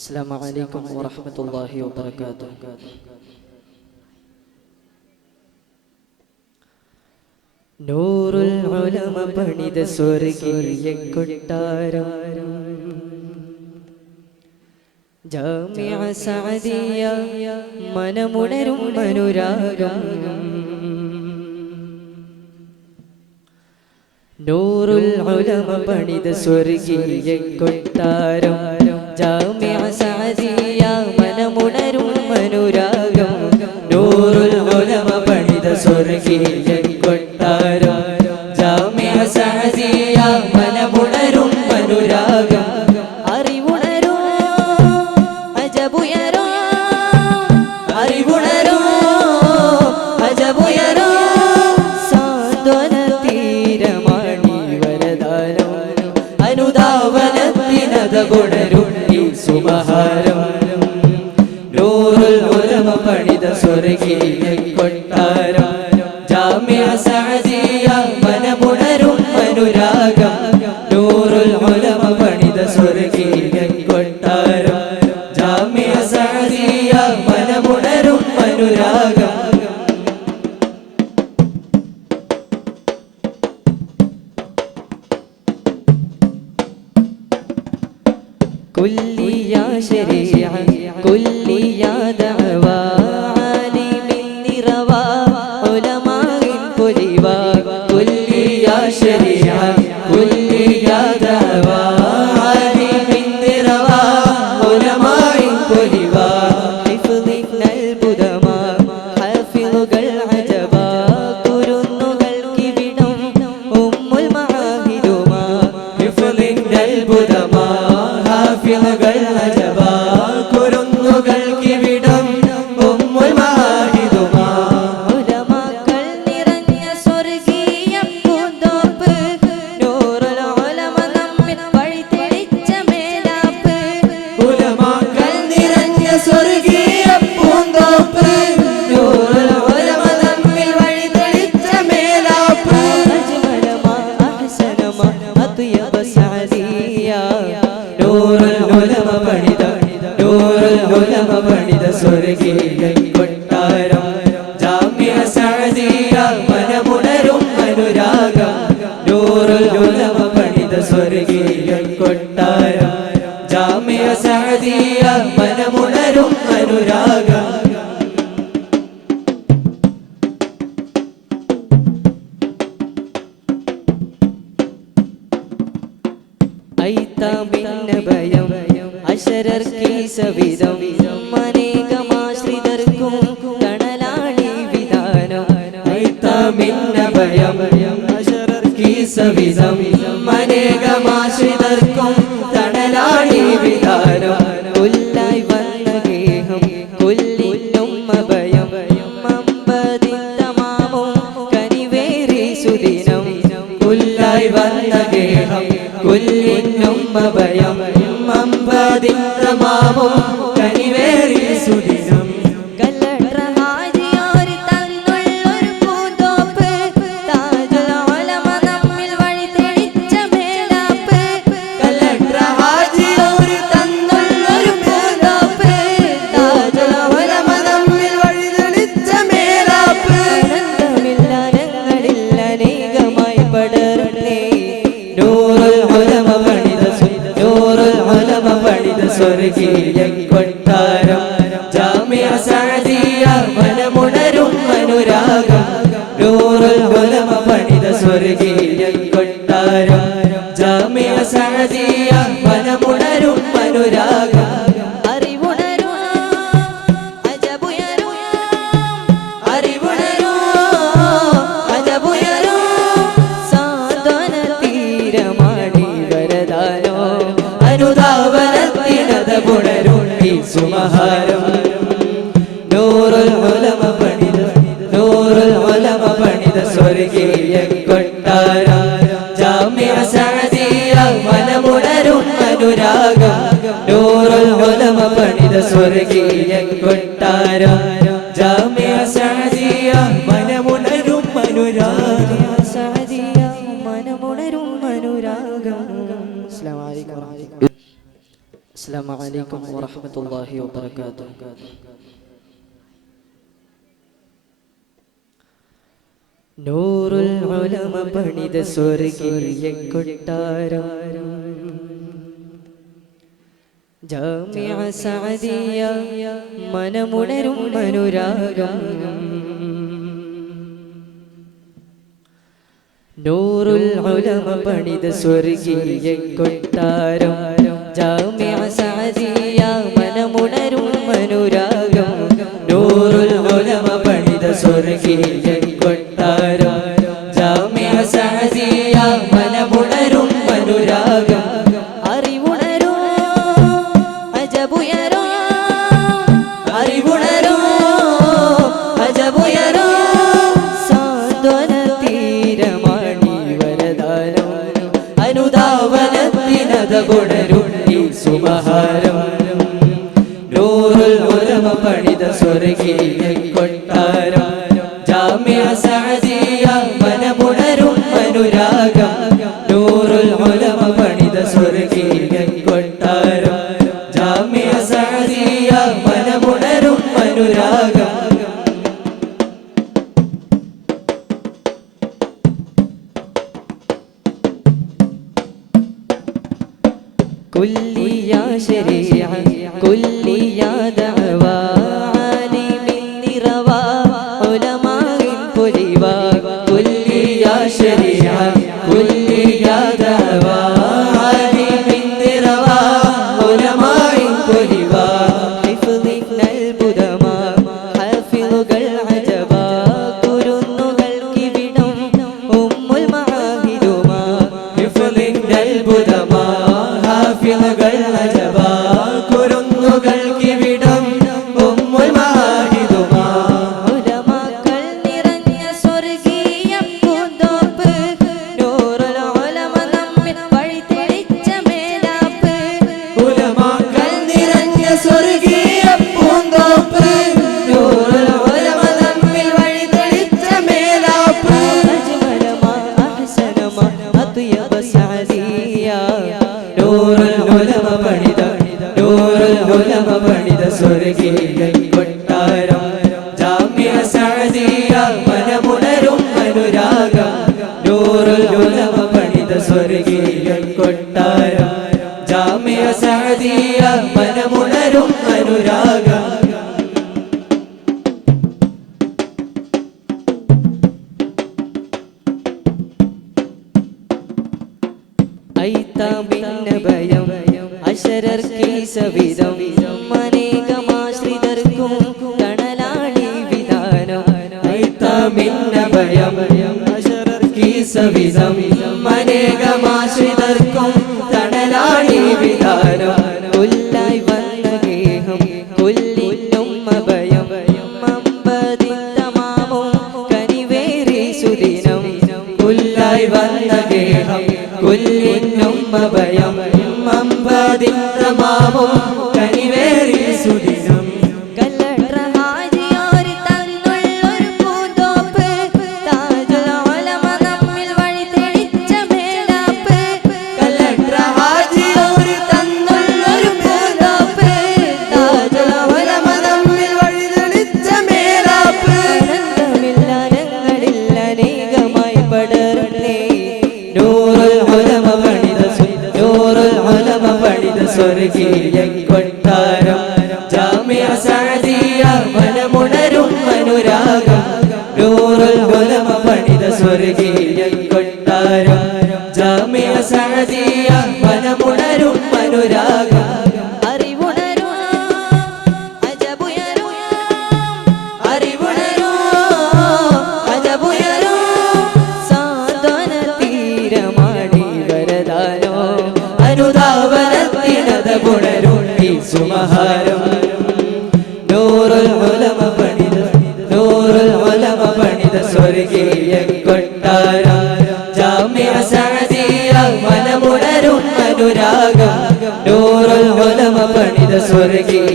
السلام عليكم ورحمة الله وبركاته. നൂറുൽ ഉലമ പണിത സ്വർഗീയ കൊട്ടാരം ജാമിഅ സഅദിയ മനമുണരും അനുരാഗം. നൂറുൽ ഉലമ പണിത സ്വർഗീയ കൊട്ടാരം ജാമിഅ സഅദിയ മനമുണരും അനുരാഗം. നൂറുൽ ഉലമ പണിത സ്വർഗീയ കൊട്ടാരം ജാമിഅ സഅദിയ മനമുണരും അനുരാഗം. അറിവുണരോ അജബുയരോ അറിവുണരോ അജബുയരോ സാന്ത്വന തീരമാണി വരദാനം. അനുധാവനത്തിനതപുണരും ഈ സുബഹാരം. നൂറുൽ ഉലമ പണിത സ്വർഗീയ കൊട്ടാരം ജാമിഅ സഅദിയ മനമുണരും അനുരാഗം. നൂറുൽ ഉലമ പണിത സ്വർഗീയ കൊട്ടാരം ജാമിഅ സഅദിയ മനമുണരും അനുരാഗം. കുല്ലിയാ ശരീഅ കുല്ലിയാ ദഅവാ ആലിമിൻ നിറവാ ഉലമാഇൻ പൊലിവാ. കുല്ലിയാ ശരീഅ കുല്ലിയാ ദഅവാ ആലിമിൻ നിറവാ ഉലമാഇൻ പൊലിവാ. ഹിഫ്ളിനൽ ബുദമാ ഹഫിളുകൾ അജബാ കുരുന്നുകൾക്കിവിടം ഉമ്മുൽ മആഹിദുമാ. ഹിഫ്ളിനൽ ബുദമാ ഹഫിളുകൾ അജബാ കുരുന്നുകൾക്കിവിടം ഉമ്മുൽ മആഹിദുമാ. ഉലമാക്കൾ നിറഞ്ഞ സ്വർഗീയ പൂന്തോപ്പ് നൂറുൽ ഉലമ നമ്മിൽ വഴി തെളിച്ച മേലാപ്പ്. ഉലമാക്കൾ നിറഞ്ഞ സ്വർഗീയ പൂന്തോപ്പ് നൂറുൽ ഉലമ നമ്മിൽ വഴി തെളിച്ച മേലാപ്പ്. അജ്മലമാ അഹ്സനമാ അത്യബ സഅദിയ. നൂറുൽ ഉലമ പണിത നൂറുൽ ഉലമ പണിത സ്വർഗീയ കൊട്ടാരം ജാമിഅ സഅദിയ മനമുണരും അനുരാഗം. നൂറുൽ ഉലമ പണിത സ്വർഗീയ കൊട്ടാരം ജാമിഅ സഅദിയ മനമുണരും അനുരാഗം. ഐതാമിന്ന ഭയം അശരർക്കീ സവിധം അനേകമാശ്രിതർക്കും തണലാണി വിധാനം. ഐതാമിന്ന ഭയം അശരർക്കീ സവിധം അനേകമാശ്രിതർക്കും തണലാണി വിധാനം. കൊല്ലായി വന്ന ഗേഹം കൊല്ലിനും അഭയം അമ്പതിൻ തമാമും കനിവേറി സുദിനം. കൊല്ലായി വന്ന ഗേഹം കൊല്ലിനും അഭയം അമ്പതിൻ തമാമും കനിവേറി സുദിനം. കല്ലട്ര ഹാജിയോര് തന്നുള്ളൊരു പൂന്തോപ്പ് താജുൽ ഉലമ നമ്മിൽ വഴി തെളിച്ച മേലാപ്പ്. കല്ലട്ര ഹാജിയോര് തന്നുള്ളൊരു പൂന്തോപ്പ് താജുൽ ഉലമ നമ്മിൽ വഴി തെളിച്ച മേലാപ്പ്. അനന്തമില്ലാനങ്ങളിൽ അനേകമായി പടർന്നേ നൂറുൽ ഉലമ പണിത നൂറുൽ ഉലമ പണിത സ്വർഗീയ കൊട്ടാരം ജാമിഅ സഅദിയ മനമുണരും അനുരാഗം. നൂറുൽ ഉലമ പണിത സ്വർഗീയ കൊട്ടാരം ജാമിഅ സഅദിയ മനമുണരും അനുരാഗം. അറിവുണരോ അജബുയരോ അറിവുണരോ അജബുയരോ സാന്ത്വന തീരമാണി വരദാനോ. അനുധാവനത്തിനതപുണരും ഈ സുബഹാരം. നൂറുൽ ഉലമ പണിത നൂറുൽ ഉലമ പണിത സ്വർഗീയ കൊട്ടാരം ജാമിഅ സഅദിയ മനമുണരും അനുരാഗം. നൂറുൽ ഉലമ പണിത സ്വർഗീയ കൊട്ടാരം ജാമിഅ സഅദിയ മനമുണരും അനുരാഗം. സഅദിയ മനമുണരും അനുരാഗം. അസ്സലാമു അലൈക്കും. അസ്സലാമു അലൈക്കും വറഹ്മത്തുള്ളാഹി വബറകാതുഹു. നൂറുൽ ഉലമ പണിത സ്വർഗീയ കൊട്ടാരം ജാമിഅ സഅദിയ മനമുണരും അനുരാഗം. നൂറുൽ ഉലമ പണിത സ്വർഗീയ കൊട്ടാരം ജാമിഅ സഅദിയ മനമുണരും അനുരാഗം. നൂറുൽ ഉലമ പണിത സ്വർഗീയ കൊട്ടാരം ജാമിഅ സഅദിയ മനമുണരും അനുരാഗം. അറിവുണരോ അജബുയരോ അറിവുണരോ അജബുയരോ സാന്ത്വന തീരമണി വരദാനം അനുധാവനത്തിനതപുണരും ഈ സുമഹാരം. നൂറുൽ ഉലമ പണിത സ്വർഗീയ കൊട്ടാരം ജാമിഅ സഅദിയ മനമുണരും അനുരാഗം. നൂറുൽ ഉലമ പണിത സ്വർഗീയ കൊട്ടാരം ജാമിഅ സഅദിയ മനമുണരും അനുരാഗം. കുല്ലിയ ശരീഅ കുല്ലിയ ദഅവ ആലിമിൻ നിറവ ഉലമാഇൻ പുലിവ. കുല്ലിയ ശരീഅ കുല്ലിയ ദഅവ ആലിമിൻ നിറവ ഉലമാഇൻ പുലിവ. ഹിഫ്ളിനൽ ബുദമ ഹഫിളുകൾ അജബ കുരുന്നുകൾ കിവിടം ഉമ്മുൽ മആഹിദുമ. ഹിഫ്ളിനൽ ബുദമ ഹാഫിളുകൾ അജബ കുരുന്നുകൾ കിവിടം ഉമ്മുൽ മആഹിദുമ. ഉലമാക്കൾ നിറഞ്ഞ സ്വർഗീയ പൂന്തോപ്പ് നൂറുൽ ഉലമ നമ്മിൽ വഴി തെളിച്ച മേലാപ്പ്. ഉലമാക്കൾ നിറഞ്ഞ സ്വർഗീയ പൂന്തോപ്പ് നൂറുൽ ഉലമ നമ്മിൽ വഴി തെളിച്ച മേലാപ്പ്. അജ്മലമാ അഹ്സനമാ അത്യബ സഅദിയ. നൂറുൽ ഉലമ പണിത നൂറുൽ ഉലമ പണിത സ്വർഗീയ കൊട്ടാരം ജാമിഅ സഅദിയ മനമുണരും അനുരാഗം. നൂറുൽ ഉലമ പണിത സ്വർഗീയ കൊട്ടാരം ജാമിഅ സഅദിയ മനമുണരും അനുരാഗം. ഐതാമിന്നഭയം അശരർക്കീ സവിധം അനേകമാശ്രിതർക്കും തണലാണി വിധാനം. ഐതാമിന്നഭയം അശരർക്കീ സവിധം അനേകമാശ്രിതർക്കും തണലാണി വിധാനം. കൊല്ലായി വന്ന ഗേഹം കൊല്ലിനും അഭയം അമ്പതിൻ തമാമും കനിവേറി സുദിനം. കൊല്ലായി വന്ന ഗേഹം കൊല്ലിനും അഭയം അമ്പതിൻ തമാമും കനിവേറി സുദിനം. കല്ലട്ര ഹാജിയോര് തന്നുള്ളൊരു പൂന്തോപ്പ് താജുൽ ഉലമ നമ്മിൽ വഴി തെളിച്ച മേലാപ്പ്. കല്ലട്ര ഹാജിയോര് തന്നുള്ളൊരു പൂന്തോപ്പ് താജുൽ ഉലമ നമ്മിൽ വഴി തെളിച്ച മേലാപ്പ്. അനന്തമില്ലാനങ്ങളിൽ അനേകമായി പടർന്നേ നൂറുൽ ഉലമ പണിത നൂറുൽ ഉലമ പണിത സ്വർഗീയ കൊട്ടാരം ജാമിഅ സഅദിയ മനമുണരും അനുരാഗം. നൂറുൽ ഉലമ പണിത സ്വർഗീയ കൊട്ടാരം ജാമിഅ സഅദിയ മനമുണരും അനുരാഗം. അറിവുണരോ അജബുയരോ അറിവുണരോ അജബുയരോ സാന്ത്വന തീരമണി വരദാനം അനുധാവനത്തിനതപുണരും ഈ സുമഹാരം. നൂറുൽ ഉലമ പണിത നൂറുൽ ഉലമ പണിത സ്വർഗീയ കൊട്ടാരം ജാമിഅ സഅദിയ മനമുണരും അനുരാഗം. നൂറുൽ ഉലമ പണിത സ്വർഗീയ